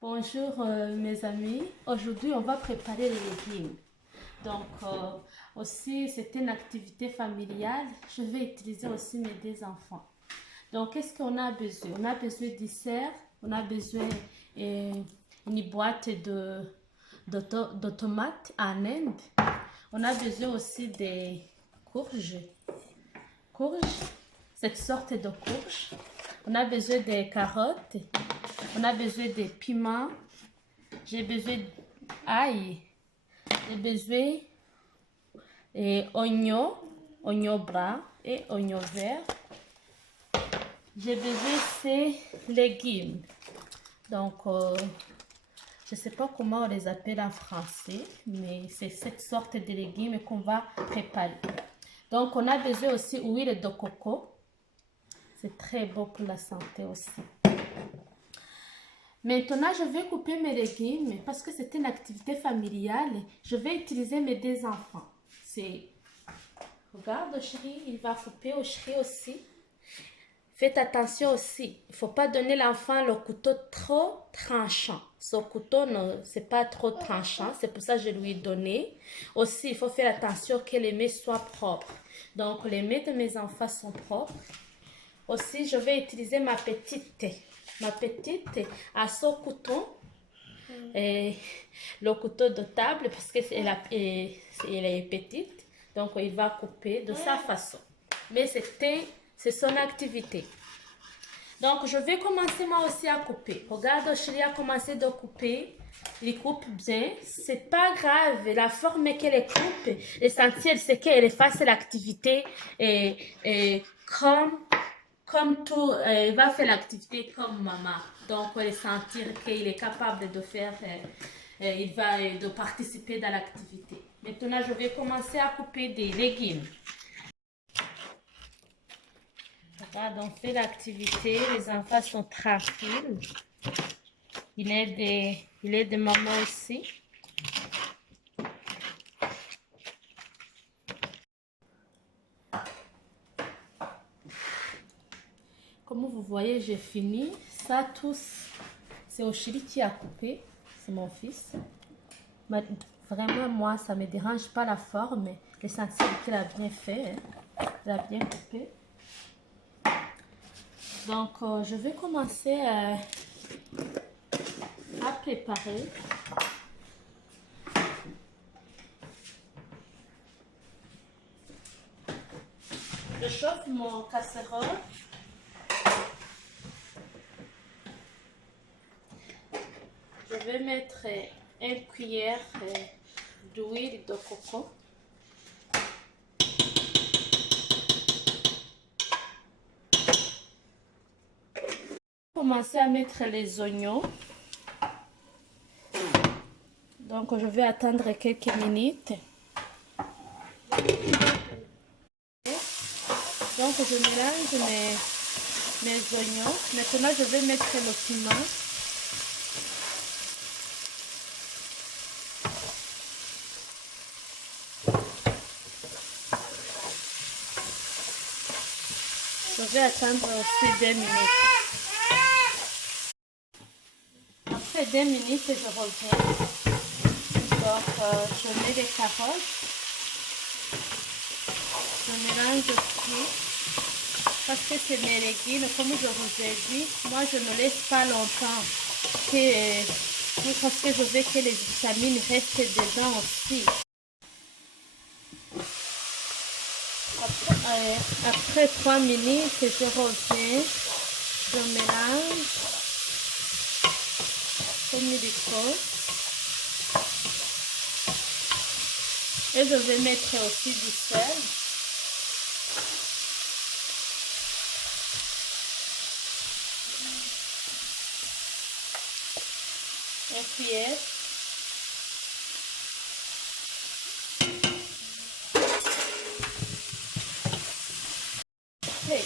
Bonjour mes amis, aujourd'hui on va préparer les légumes. Donc aussi c'est une activité familiale, je vais utiliser aussi mes deux enfants. Donc qu'est-ce qu'on a besoin? On a besoin de serre, on a besoin une boîte de tomates en Inde. On a besoin aussi des courges, cette sorte de courges. On a besoin des carottes, on a besoin des piments, j'ai besoin d'ail, j'ai besoin d'oignons, oignons blancs et oignons verts. J'ai besoin de ces légumes. Donc, je ne sais pas comment on les appelle en français, mais c'est cette sorte de légumes qu'on va préparer. Donc, on a besoin aussi d'huile de coco. C'est très bon pour la santé aussi. Maintenant, je vais couper mes légumes parce que c'est une activité familiale. Je vais utiliser mes deux enfants. Regarde, chérie, il va couper au chéri aussi. Faites attention aussi. Il ne faut pas donner l'enfant le couteau trop tranchant. Ce couteau, ce n'est pas trop tranchant. C'est pour ça que je lui ai donné. Aussi, il faut faire attention que les mains soient propres. Donc, les mains de mes enfants sont propres. Aussi, je vais utiliser ma petite à son couteau. Et le couteau de table parce qu'elle est petite. Donc, il va couper de sa façon. Mais c'est son activité. Donc, je vais commencer moi aussi à couper. Regarde, chérie a commencé de couper. Il coupe bien. C'est pas grave. La forme qu'elle coupe, l'essentiel, c'est qu'elle fasse l'activité et comme tout, il va faire l'activité comme maman. Donc, il va sentir qu'il est capable de faire, il va de participer dans l'activité. Maintenant, je vais commencer à couper des légumes. Regarde, on fait l'activité, les enfants sont tranquilles. Il est de maman aussi. Comme vous voyez, j'ai fini. Ça, tous, c'est au chéri qui a coupé. C'est mon fils. Mais vraiment, moi, ça ne me dérange pas la forme. L'essentiel qu'il a bien fait. Il a bien coupé. Donc, je vais commencer à préparer. Je chauffe mon casserole. Je vais mettre une cuillère d'huile de coco. Commencer à mettre les oignons. Donc, je vais attendre quelques minutes. Donc, je mélange mes oignons. Maintenant, je vais mettre le piment. Je vais attendre aussi 2 minutes. Après 2 minutes, je reviens. Donc, je mets les carottes. Je mélange tout. Parce que c'est mes légumes, comme je vous ai dit, moi je ne laisse pas longtemps. Parce que je veux que les vitamines restent dedans aussi. Après 3 minutes, je reviens. Je mélange comme il faut. Et je vais mettre aussi du sel. Une cuillère. Okay.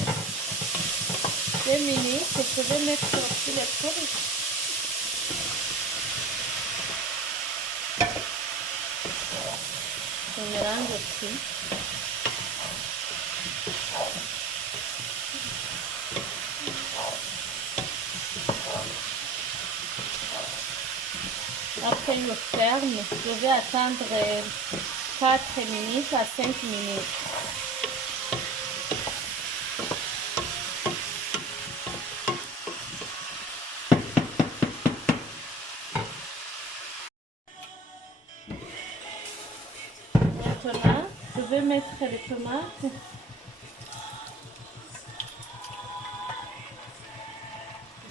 2 minutes. Je vais mettre aussi les courges. Je mélange aussi. Après, je ferme. Je vais attendre 4 minutes à 5 minutes. Maintenant, je vais mettre les tomates.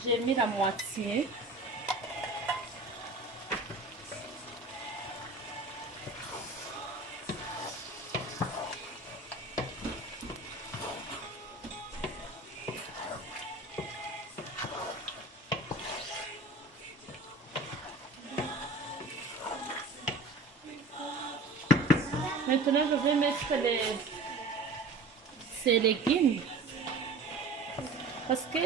J'ai mis la moitié. Maintenant, je vais mettre ces légumes parce que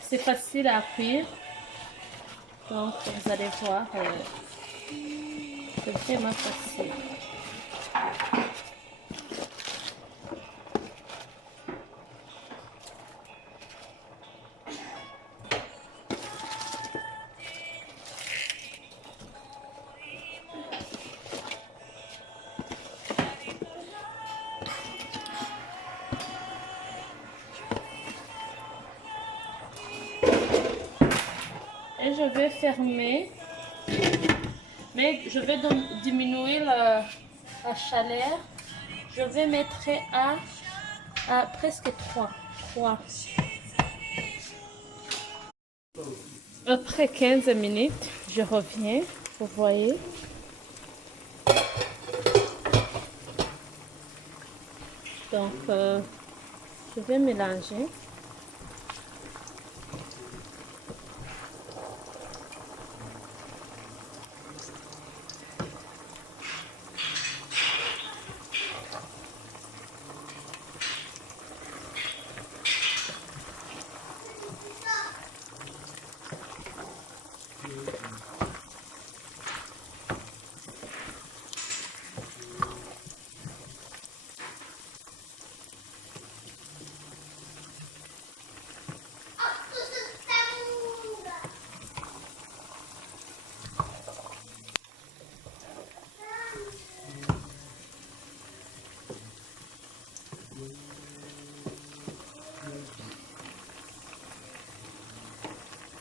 c'est facile à cuire. Donc, vous allez voir, c'est vraiment facile. Et je vais fermer, mais je vais diminuer la chaleur. Je vais mettre à presque 3. Après 15 minutes, je reviens, vous voyez. Donc, je vais mélanger.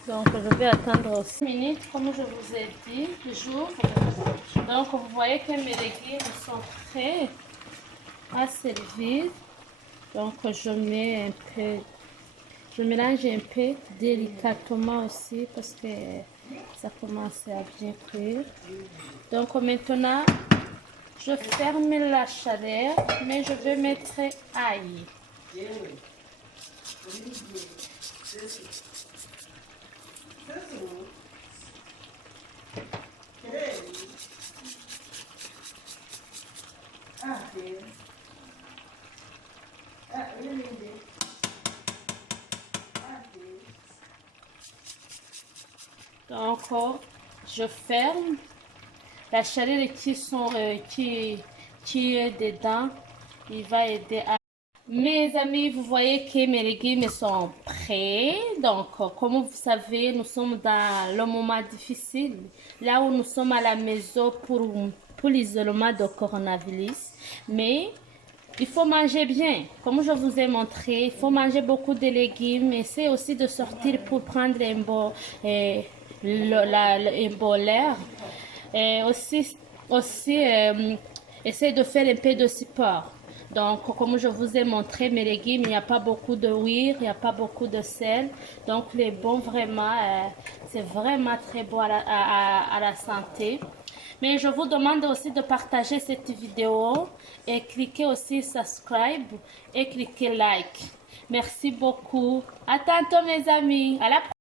Donc, je vais attendre 6 minutes, comme je vous ai dit, toujours. Donc, vous voyez que mes légumes sont prêts à servir. Donc, je mets un peu, je mélange un peu délicatement aussi parce que ça commence à bien cuire. Donc, maintenant, je ferme la chaleur, mais je vais mettre ail. Donc, je ferme. La chaleur qui est dedans, il va aider à... Mes amis, vous voyez que mes légumes sont prêts. Donc, comme vous savez, nous sommes dans le moment difficile, là où nous sommes à la maison pour l'isolement de coronavirus. Mais il faut manger bien. Comme je vous ai montré, il faut manger beaucoup de légumes. Essayez aussi de sortir pour prendre un bon l'air. Et aussi essayez de faire un peu de sport. Donc, comme je vous ai montré, mes légumes, il n'y a pas beaucoup de huile, il n'y a pas beaucoup de sel. Donc, les bons, vraiment, c'est vraiment très bon à la santé. Mais je vous demande aussi de partager cette vidéo et cliquer aussi subscribe et cliquer like. Merci beaucoup. À tantôt, mes amis. À la prochaine.